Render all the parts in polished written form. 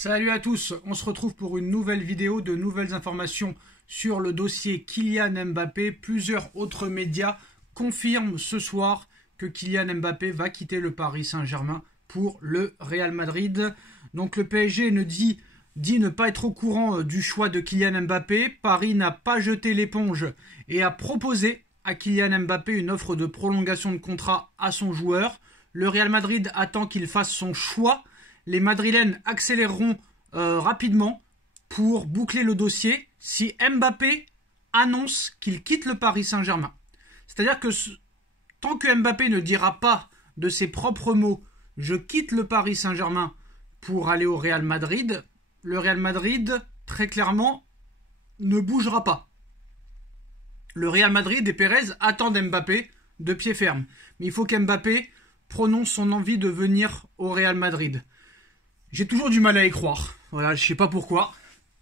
Salut à tous, on se retrouve pour une nouvelle vidéo de nouvelles informations sur le dossier Kylian Mbappé. Plusieurs autres médias confirment ce soir que Kylian Mbappé va quitter le Paris Saint-Germain pour le Real Madrid. Donc le PSG dit ne pas être au courant du choix de Kylian Mbappé. Paris n'a pas jeté l'éponge et a proposé à Kylian Mbappé une offre de prolongation de contrat à son joueur. Le Real Madrid attend qu'il fasse son choix. Les Madrilènes accéléreront rapidement pour boucler le dossier si Mbappé annonce qu'il quitte le Paris Saint-Germain. C'est-à-dire que tant que Mbappé ne dira pas de ses propres mots « je quitte le Paris Saint-Germain pour aller au Real Madrid », le Real Madrid, très clairement, ne bougera pas. Le Real Madrid et Pérez attendent Mbappé de pied ferme. Mais il faut qu'Mbappé prononce son envie de venir au Real Madrid. J'ai toujours du mal à y croire. Voilà, je sais pas pourquoi.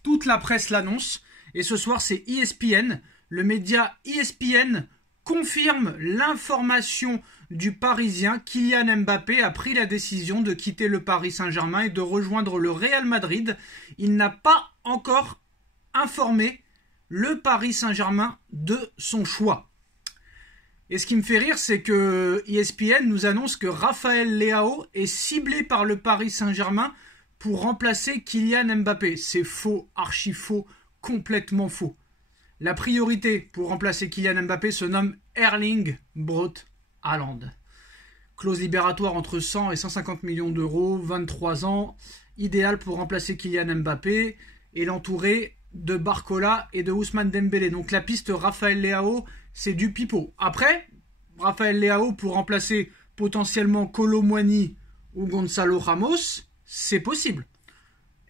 Toute la presse l'annonce. Et ce soir, c'est ESPN. Le média ESPN confirme l'information du Parisien. Kylian Mbappé a pris la décision de quitter le Paris Saint-Germain et de rejoindre le Real Madrid. Il n'a pas encore informé le Paris Saint-Germain de son choix. Et ce qui me fait rire, c'est que ESPN nous annonce que Raphaël Leao est ciblé par le Paris Saint-Germain pour remplacer Kylian Mbappé. C'est faux, archi faux, complètement faux. La priorité pour remplacer Kylian Mbappé se nomme Erling Braut Haaland. Clause libératoire entre 100 et 150 millions d'euros, 23 ans, idéal pour remplacer Kylian Mbappé et l'entourer de Barcola et de Ousmane Dembélé. Donc la piste Raphaël Leao, c'est du pipeau. Après, Raphaël Leao pour remplacer potentiellement Kolo Muani ou Gonzalo Ramos, c'est possible.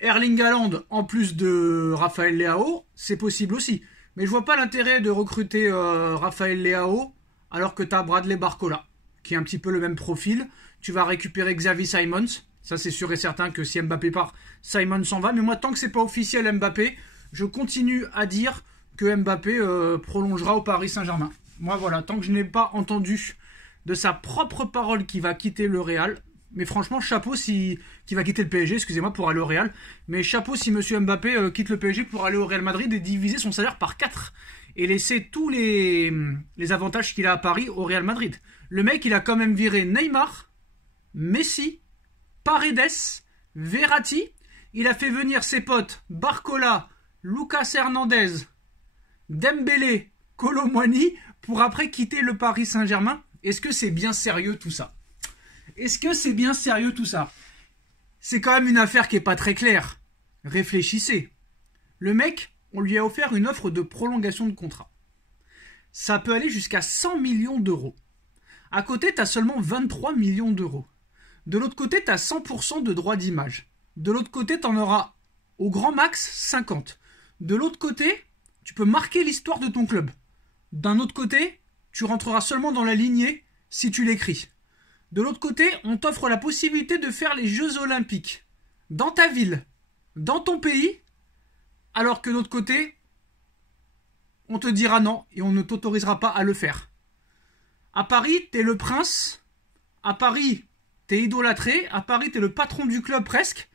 Erling Haaland en plus de Raphaël Leao, c'est possible aussi. Mais je vois pas l'intérêt de recruter Raphaël Leao alors que tu as Bradley Barcola, qui est un petit peu le même profil. Tu vas récupérer Xavi Simons. Ça, c'est sûr et certain que si Mbappé part, Simons s'en va. Mais moi, tant que c'est pas officiel Mbappé, je continue à dire que Mbappé prolongera au Paris Saint-Germain. Moi, voilà, tant que je n'ai pas entendu de sa propre parole qu'il va quitter le Real, mais franchement, chapeau qui va quitter le PSG, excusez-moi, pour aller au Real, mais chapeau si Monsieur Mbappé quitte le PSG pour aller au Real Madrid et diviser son salaire par 4 et laisser tous les avantages qu'il a à Paris au Real Madrid. Le mec, il a quand même viré Neymar, Messi, Paredes, Verratti. Il a fait venir ses potes Barcola, Lucas Hernandez, Dembélé, Kolo Muani pour après quitter le Paris Saint-Germain. Est-ce que c'est bien sérieux tout ça? Est-ce que c'est bien sérieux tout ça? C'est quand même une affaire qui n'est pas très claire. Réfléchissez. Le mec, on lui a offert une offre de prolongation de contrat. Ça peut aller jusqu'à 100 millions d'euros. À côté, tu as seulement 23 millions d'euros. De l'autre côté, tu as 100% de droits d'image. De l'autre côté, tu en auras au grand max 50. De l'autre côté, tu peux marquer l'histoire de ton club. D'un autre côté, tu rentreras seulement dans la lignée si tu l'écris. De l'autre côté, on t'offre la possibilité de faire les Jeux Olympiques dans ta ville, dans ton pays, alors que de l'autre côté, on te dira non et on ne t'autorisera pas à le faire. À Paris, t'es le prince. À Paris, t'es idolâtré. À Paris, t'es le patron du club presque.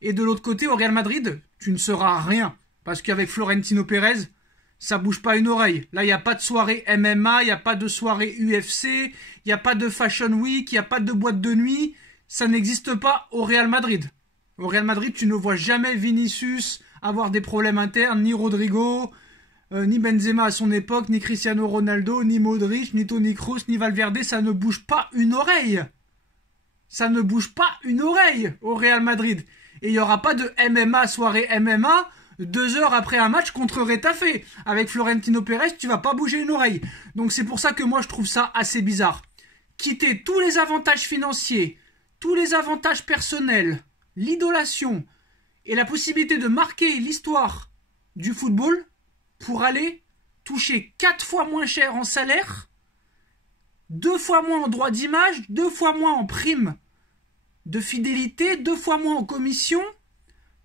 Et de l'autre côté, au Real Madrid, tu ne seras rien. Parce qu'avec Florentino Pérez, ça bouge pas une oreille. Là, il n'y a pas de soirée MMA, il n'y a pas de soirée UFC, il n'y a pas de Fashion Week, il n'y a pas de boîte de nuit. Ça n'existe pas au Real Madrid. Au Real Madrid, tu ne vois jamais Vinicius avoir des problèmes internes, ni Rodrigo, ni Benzema à son époque, ni Cristiano Ronaldo, ni Modric, ni Toni Kroos, ni Valverde. Ça ne bouge pas une oreille. Ça ne bouge pas une oreille au Real Madrid. Et il n'y aura pas de MMA, soirée MMA, 2 heures après un match contre Retafe. Avec Florentino Pérez, tu vas pas bouger une oreille. Donc c'est pour ça que moi je trouve ça assez bizarre. Quitter tous les avantages financiers, tous les avantages personnels, l'idolation et la possibilité de marquer l'histoire du football pour aller toucher 4 fois moins cher en salaire, 2 fois moins en droit d'image, 2 fois moins en prime de fidélité, 2 fois moins en commission,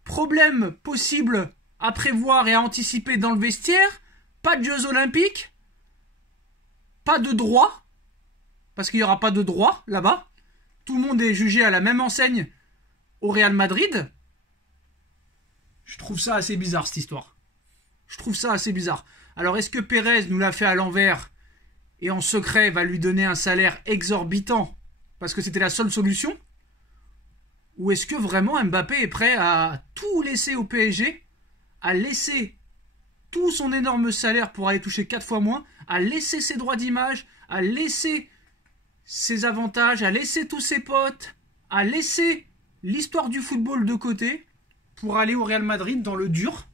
problème possible à prévoir et à anticiper dans le vestiaire, pas de Jeux Olympiques, pas de droit, parce qu'il n'y aura pas de droit là-bas. Tout le monde est jugé à la même enseigne au Real Madrid. Je trouve ça assez bizarre, cette histoire. Je trouve ça assez bizarre. Alors, est-ce que Pérez nous l'a fait à l'envers et en secret va lui donner un salaire exorbitant parce que c'était la seule solution? Ou est-ce que vraiment Mbappé est prêt à tout laisser au PSG, à laisser tout son énorme salaire pour aller toucher 4 fois moins, à laisser ses droits d'image, à laisser ses avantages, à laisser tous ses potes, à laisser l'histoire du football de côté pour aller au Real Madrid dans le dur?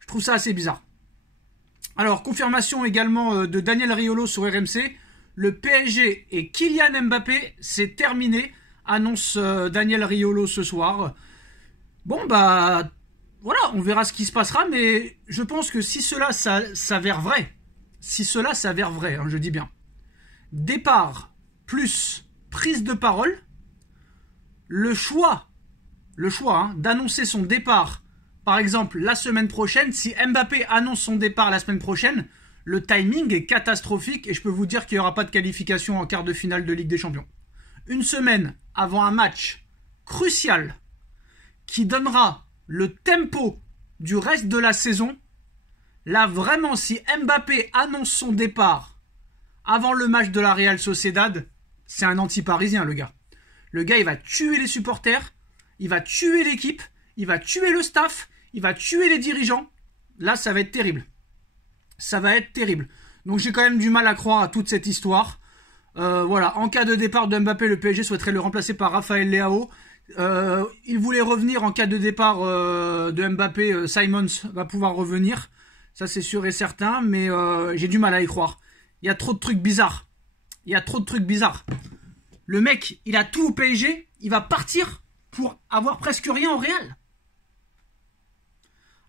Je trouve ça assez bizarre. Alors, confirmation également de Daniel Riolo sur RMC. Le PSG et Kylian Mbappé, c'est terminé, annonce Daniel Riolo ce soir. Bon, bah, voilà, on verra ce qui se passera, mais je pense que si cela s'avère vrai, hein, je dis bien, départ plus prise de parole, le choix hein, d'annoncer son départ, par exemple la semaine prochaine, si Mbappé annonce son départ la semaine prochaine, le timing est catastrophique et je peux vous dire qu'il n'y aura pas de qualification en quart de finale de Ligue des Champions. Une semaine avant un match crucial qui donnera le tempo du reste de la saison, là vraiment si Mbappé annonce son départ avant le match de la Real Sociedad, c'est un anti-parisien le gars. Le gars il va tuer les supporters, il va tuer l'équipe, il va tuer le staff, il va tuer les dirigeants. Là ça va être terrible. Ça va être terrible. Donc j'ai quand même du mal à croire à toute cette histoire. Voilà, en cas de départ de Mbappé, le PSG souhaiterait le remplacer par Raphaël Leao. Il voulait revenir en cas de départ de Mbappé. Simons va pouvoir revenir. Ça c'est sûr et certain, mais j'ai du mal à y croire. Il y a trop de trucs bizarres. Le mec, il a tout au PSG, il va partir pour avoir presque rien au Real.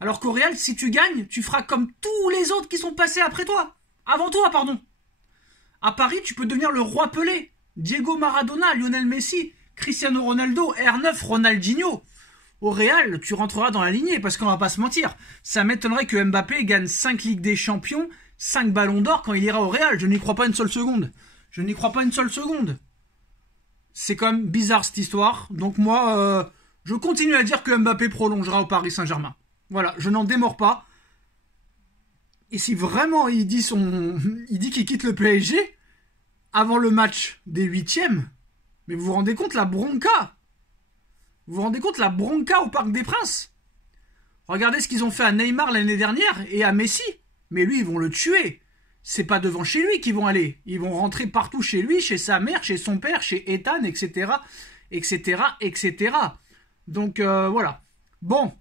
Alors qu'au Real, si tu gagnes, tu feras comme tous les autres qui sont passés après toi. Avant toi, pardon. À Paris, tu peux devenir le roi Pelé, Diego Maradona, Lionel Messi, Cristiano Ronaldo, R9, Ronaldinho. Au Real, tu rentreras dans la lignée, parce qu'on va pas se mentir. Ça m'étonnerait que Mbappé gagne 5 Ligues des Champions, 5 Ballons d'Or quand il ira au Real. Je n'y crois pas une seule seconde. C'est quand même bizarre cette histoire. Donc moi, je continue à dire que Mbappé prolongera au Paris Saint-Germain. Voilà, je n'en démords pas. Et si vraiment il dit qu'il quitte le PSG avant le match des 8e, mais vous vous rendez compte la bronca? Vous vous rendez compte la bronca au Parc des Princes? Regardez ce qu'ils ont fait à Neymar l'année dernière et à Messi. Mais lui, ils vont le tuer. C'est pas devant chez lui qu'ils vont aller. Ils vont rentrer partout chez lui, chez sa mère, chez son père, chez Ethan, etc. Donc voilà. Bon.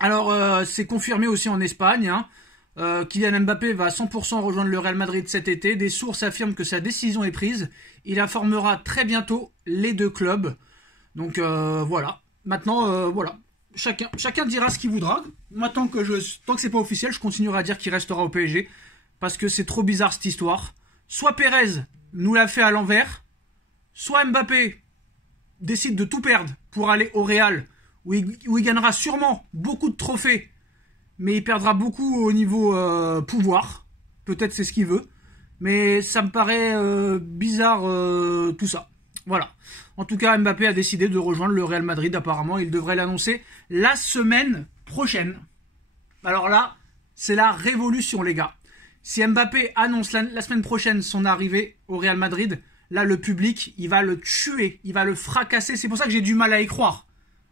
Alors, c'est confirmé aussi en Espagne. Hein. Kylian Mbappé va à 100% rejoindre le Real Madrid cet été. Des sources affirment que sa décision est prise. Il informera très bientôt les deux clubs. Donc voilà. Maintenant, voilà. Chacun dira ce qu'il voudra. Moi, tant que c'est pas officiel, je continuerai à dire qu'il restera au PSG. Parce que c'est trop bizarre cette histoire. Soit Pérez nous l'a fait à l'envers, soit Mbappé décide de tout perdre pour aller au Real, où il gagnera sûrement beaucoup de trophées, mais il perdra beaucoup au niveau pouvoir. Peut-être c'est ce qu'il veut. Mais ça me paraît bizarre tout ça. Voilà. En tout cas, Mbappé a décidé de rejoindre le Real Madrid apparemment. Il devrait l'annoncer la semaine prochaine. Alors là, c'est la révolution les gars. Si Mbappé annonce la semaine prochaine son arrivée au Real Madrid, là le public, il va le tuer, il va le fracasser. C'est pour ça que j'ai du mal à y croire.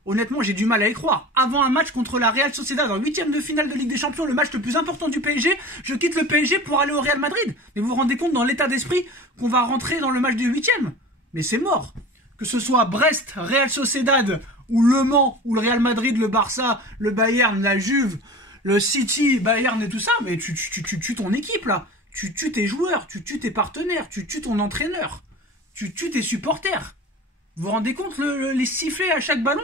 Honnêtement, j'ai du mal à y croire. Avant un match contre la Real Sociedad en 8e de finale de Ligue des Champions, le match le plus important du PSG, je quitte le PSG pour aller au Real Madrid. Mais vous vous rendez compte dans l'état d'esprit qu'on va rentrer dans le match du 8e? Mais c'est mort. Que ce soit Brest, Real Sociedad, ou Le Mans, ou le Real Madrid, le Barça, le Bayern, la Juve, le City, Bayern et tout ça, mais tu tues ton équipe là. Tu tues tes joueurs, tu tues tes partenaires, tu tues ton entraîneur, tu tues tes supporters. Vous vous rendez compte les sifflets à chaque ballon?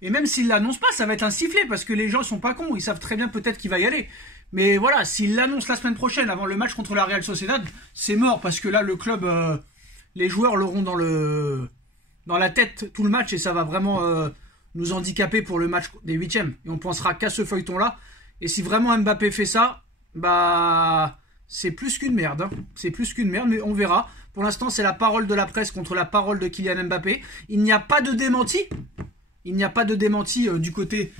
Et même s'il l'annonce pas, ça va être un sifflet parce que les gens sont pas cons, ils savent très bien peut-être qu'il va y aller. Mais voilà, s'il l'annonce la semaine prochaine avant le match contre la Real Sociedad, c'est mort parce que là le club, les joueurs l'auront dans la tête tout le match et ça va vraiment nous handicaper pour le match des 8e. Et on pensera qu'à ce feuilleton là. Et si vraiment Mbappé fait ça, bah c'est plus qu'une merde. Hein. C'est plus qu'une merde, mais on verra. Pour l'instant, c'est la parole de la presse contre la parole de Kylian Mbappé. Il n'y a pas de démenti. Il n'y a pas de démenti du côté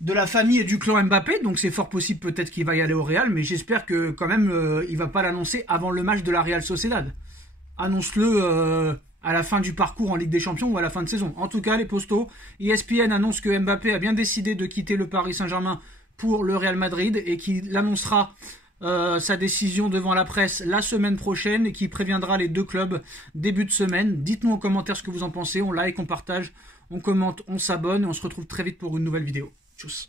de la famille et du clan Mbappé, donc c'est fort possible peut-être qu'il va y aller au Real, mais j'espère que quand même il va pas l'annoncer avant le match de la Real Sociedad. Annonce-le à la fin du parcours en Ligue des Champions ou à la fin de saison. En tout cas, les postos, ESPN annonce que Mbappé a bien décidé de quitter le Paris Saint-Germain pour le Real Madrid et qu'il annoncera sa décision devant la presse la semaine prochaine et qui préviendra les deux clubs début de semaine. Dites-nous en commentaire ce que vous en pensez, on like, on partage, on commente, on s'abonne et on se retrouve très vite pour une nouvelle vidéo. Tchuss.